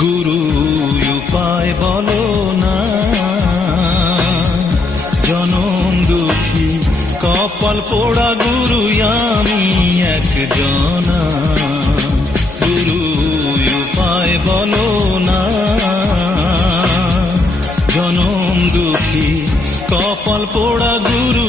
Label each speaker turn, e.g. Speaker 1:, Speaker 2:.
Speaker 1: গুরু উপায় বলো না। জনম দুঃখী, কপাল পোড়া গুরু, আমি একজনা। গুরু উপায় বলো না। জনম দুঃখী, কপাল পোড়া গুরু